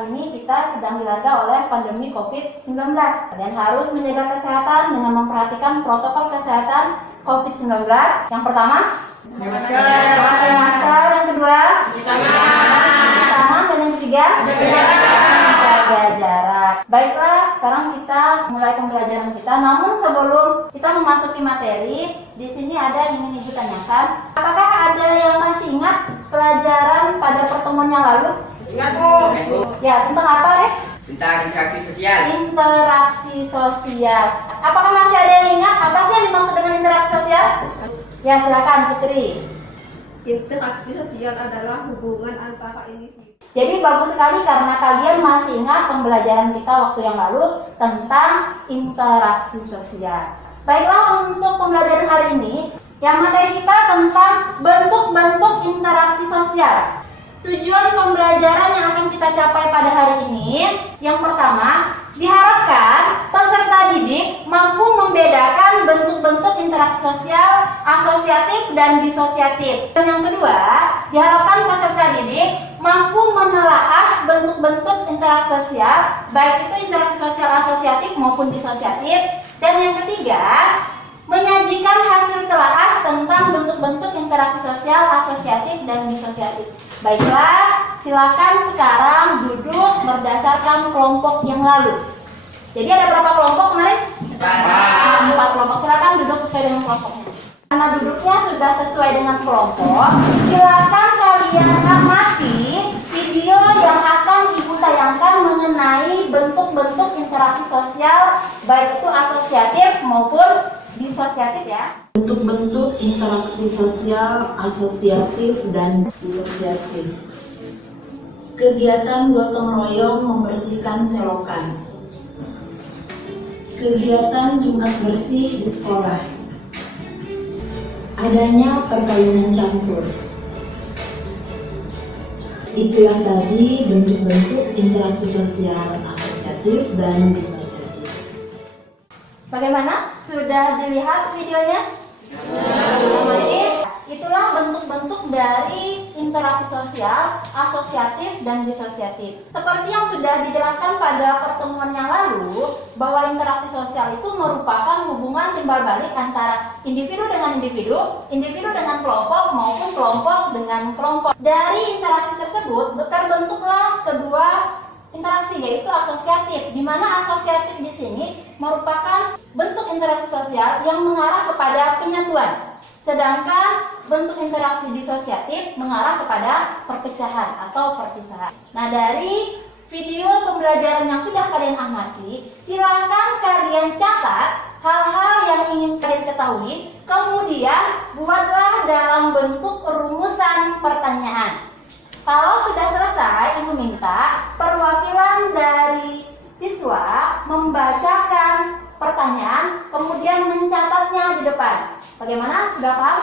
saat ini kita sedang dilanda oleh pandemi COVID-19. Kalian harus menjaga kesehatan dengan memperhatikan protokol kesehatan COVID-19. Yang pertama, pakai masker. Yang kedua, cuci tangan. Dan yang ketiga, jaga jarak. Baiklah, sekarang kita mulai pembelajaran kita. Namun sebelum kita memasuki materi, di sini ada yang ingin Ibu tanyakan. Apakah ada yang masih ingat pelajaran pada pertemuan yang lalu? Ingat, Bu. Ya, tentang apa, Rek? Tentang interaksi sosial. Interaksi sosial. Apakah masih ada yang ingat apa sih yang dimaksud dengan interaksi sosial? Ya, silakan Putri. Interaksi sosial adalah hubungan antara individu. Jadi bagus sekali karena kalian masih ingat pembelajaran kita waktu yang lalu tentang interaksi sosial. Baiklah, untuk pembelajaran hari ini, yang materi kita tentang bentuk-bentuk interaksi sosial. Tujuan pembelajaran yang akan kita capai pada hari ini, yang pertama, diharapkan peserta didik mampu membedakan bentuk-bentuk interaksi sosial, asosiatif, dan disosiatif. Dan yang kedua, diharapkan peserta didik mampu menelaah bentuk-bentuk interaksi sosial, baik itu interaksi sosial asosiatif maupun disosiatif. Dan yang ketiga, menyajikan hasil telaah tentang bentuk-bentuk interaksi sosial, asosiatif, dan disosiatif. Baiklah, silakan sekarang duduk berdasarkan kelompok yang lalu. Jadi ada berapa kelompok kemarin? 4 kelompok. Silakan duduk sesuai dengan kelompoknya. Karena duduknya sudah sesuai dengan kelompok, silakan kalian amati video yang akan Ibu tayangkan mengenai bentuk-bentuk interaksi sosial, baik itu asosiatif maupun disosiatif ya. Bentuk-bentuk interaksi sosial, asosiatif, dan disosiatif. Kegiatan gotong royong membersihkan selokan. Kegiatan Jumat bersih di sekolah. Adanya perkawinan campur. Itulah tadi bentuk-bentuk interaksi sosial, asosiatif, dan disosiatif. Bagaimana? Sudah dilihat videonya? Itulah bentuk-bentuk dari interaksi sosial, asosiatif, dan disosiatif. Seperti yang sudah dijelaskan pada pertemuan yang lalu, bahwa interaksi sosial itu merupakan hubungan timbal balik antara individu dengan individu, individu dengan kelompok, maupun kelompok dengan kelompok. Dari interaksi tersebut terbentuklah kedua interaksi, yaitu asosiatif, di mana asosiatif di sini merupakan bentuk interaksi sosial yang mengarah kepada penyatuan, sedangkan bentuk interaksi disosiatif mengarah kepada perpecahan atau perpisahan. Nah, dari video pembelajaran yang sudah kalian amati, silakan kalian catat hal-hal yang ingin kalian ketahui, kemudian buatlah dalam bentuk rumusan pertanyaan. Kalau sudah selesai, Ibu minta perwakilan dari siswa membacakan pertanyaan, kemudian mencatatnya di depan. Bagaimana? Sudah paham?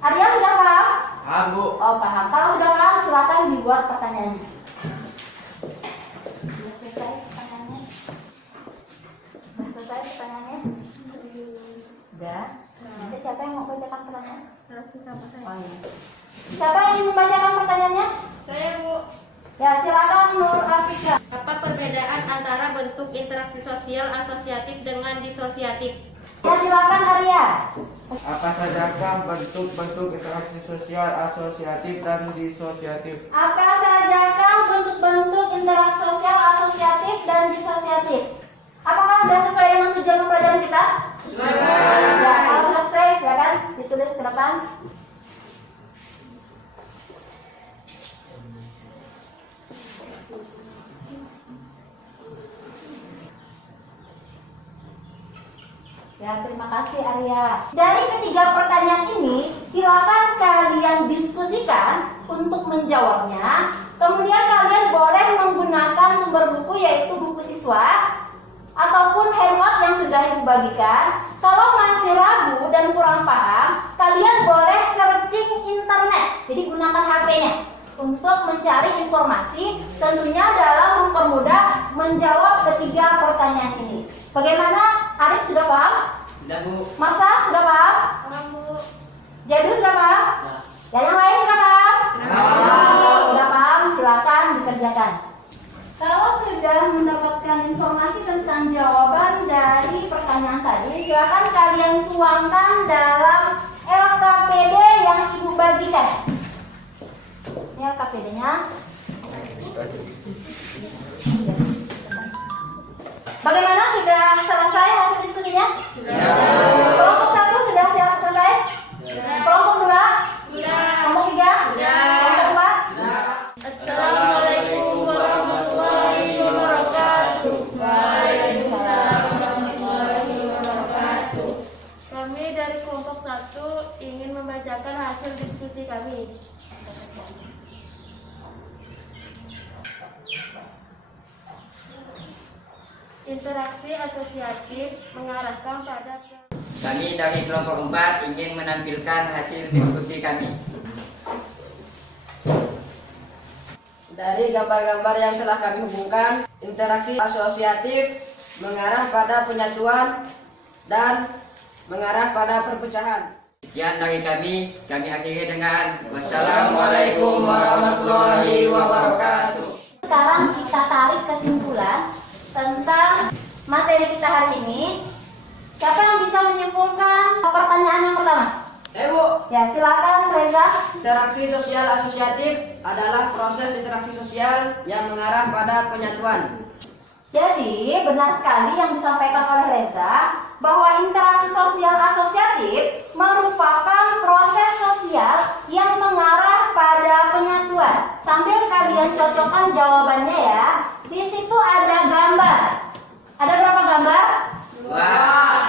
Arya sudah paham? Paham, Bu. Oh, paham. Kalau sudah paham, silakan dibuat pertanyaannya. Sudah selesai pertanyaannya? Sudah selesai pertanyaannya? Sudah. Nanti siapa yang mau bacakan pertanyaan? Oh, iya. Siapa yang ingin membacakan pertanyaannya? Saya, Bu. Ya, silakan Nur Afika. Apa perbedaan antara bentuk interaksi sosial asosiatif dengan disosiatif? Ya, silakan Arya. Apa sajakah bentuk-bentuk interaksi sosial, asosiatif, dan disosiatif? Apa sajakah bentuk-bentuk interaksi sosial, asosiatif, dan disosiatif? Apakah sudah sesuai dengan tujuan pembelajaran kita? Ya, kalau selesai, silakan ditulis ke depan. Ya, terima kasih Arya. Dari ketiga pertanyaan ini, silakan kalian diskusikan untuk menjawabnya. Kemudian kalian boleh menggunakan sumber buku, yaitu buku siswa ataupun handouts yang sudah Ibu bagikan. Kalau masih ragu dan kurang paham, kalian boleh searching internet. Jadi gunakan HP-nya untuk mencari informasi, tentunya dalam mempermudah menjawab ketiga pertanyaan ini. Bagaimana? Arif sudah paham? Sudah, Bu. Masa sudah paham? Paham, Bu. Jadu sudah paham? Ya, yang lain sudah paham? Sudah paham, silakan dikerjakan. Kalau Bagaimana, sudah selesai hasil diskusinya? Kelompok 1 sudah selesai? Kelompok 2? Kelompok 3? Kelompok 4? Assalamualaikum warahmatullahi wabarakatuh. Waalaikumsalam warahmatullahi wabarakatuh. Kami dari kelompok 1 ingin membacakan hasil diskusi kami. Interaksi asosiatif mengarahkan pada Kami dari kelompok 4 ingin menampilkan hasil diskusi kami. Dari gambar-gambar yang telah kami hubungkan, interaksi asosiatif mengarah pada penyatuan dan mengarah pada perpecahan. Sekian dari kami akhiri dengan wassalamualaikum warahmatullahi wabarakatuh. Sekarang kita tarik kesimpulan tentang materi kita hari ini. Siapa yang bisa menyimpulkan pertanyaan yang pertama? Bu, Ya, silakan Reza. interaksi sosial asosiatif adalah proses interaksi sosial yang mengarah pada penyatuan. Jadi, benar sekali yang disampaikan oleh Reza bahwa interaksi sosial asosiatif merupakan proses sosial yang mengarah pada penyatuan. Sambil kalian cocokkan jawabannya ya. Di situ ada gambar. Ada berapa gambar? Wah.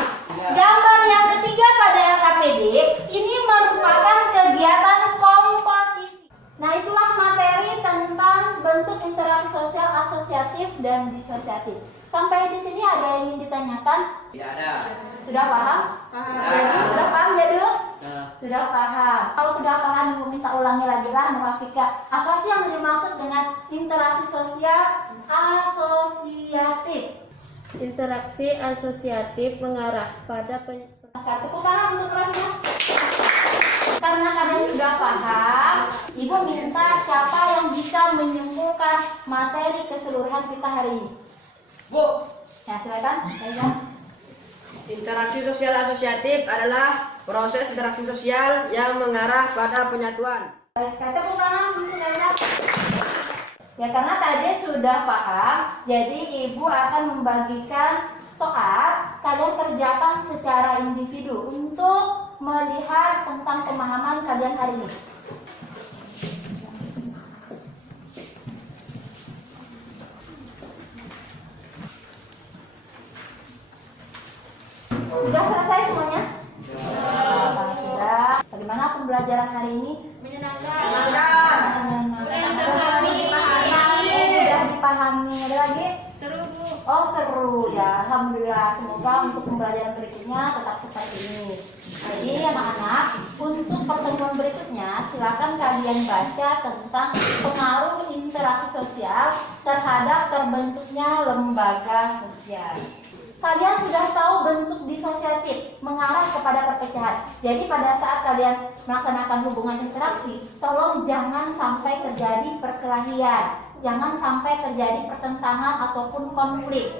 Gambar yang ketiga pada LKPD ini merupakan kegiatan kompetisi. Nah, itulah materi tentang bentuk interaksi sosial asosiatif dan disosiatif. Sampai di sini ada yang ingin ditanyakan? Tidak ada. Sudah paham? Jadi, sudah paham ya dulu? Sudah paham. Kalau sudah paham, Ibu minta ulangi lagi lah, Nurafika. Apa sih yang dimaksud dengan interaksi sosial asosiatif? interaksi asosiatif mengarah pada Tepuk tangan untuk Nurafika. Karena kalian sudah paham, Ibu minta siapa yang bisa menyimpulkan materi keseluruhan kita hari ini. Bu, Ya, silakan. Reza. interaksi sosial asosiatif adalah proses interaksi sosial yang mengarah pada penyatuan. Baik, tepuk tangan untuk Reza. Ya, karena tadi sudah paham, jadi Ibu akan membagikan soal, kalian kerjakan secara individu untuk melihat tentang pemahaman kalian hari ini. Sudah selesai semuanya? Sudah. Bagaimana pembelajaran hari ini? Sudah dipahami. Ada lagi? seru Bu. Oh, seru ya. Alhamdulillah. Semoga untuk pembelajaran berikutnya tetap seperti ini. Jadi anak-anak, untuk pertemuan berikutnya silakan kalian baca tentang pengaruh interaksi sosial terhadap terbentuknya lembaga sosial. Kalian sudah tahu bentuk disosiatif mengarah kepada perpecahan. Jadi pada saat kalian melaksanakan hubungan interaksi, tolong jangan sampai terjadi perkelahian, jangan sampai terjadi pertentangan ataupun konflik.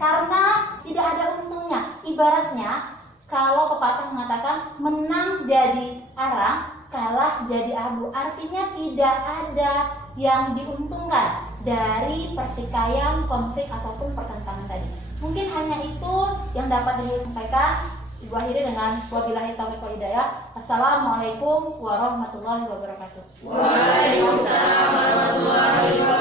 Karena tidak ada untungnya. Ibaratnya kalau pepatah mengatakan menang jadi arang, kalah jadi abu. Artinya tidak ada yang diuntungkan dari pertikaian, konflik ataupun pertentangan tadi. Mungkin hanya itu yang dapat disampaikan. Ibu akhiri dengan wabillahi taufiq wal hidayah. Assalamualaikum warahmatullahi wabarakatuh. Waalaikumsalam warahmatullahi wabarakatuh.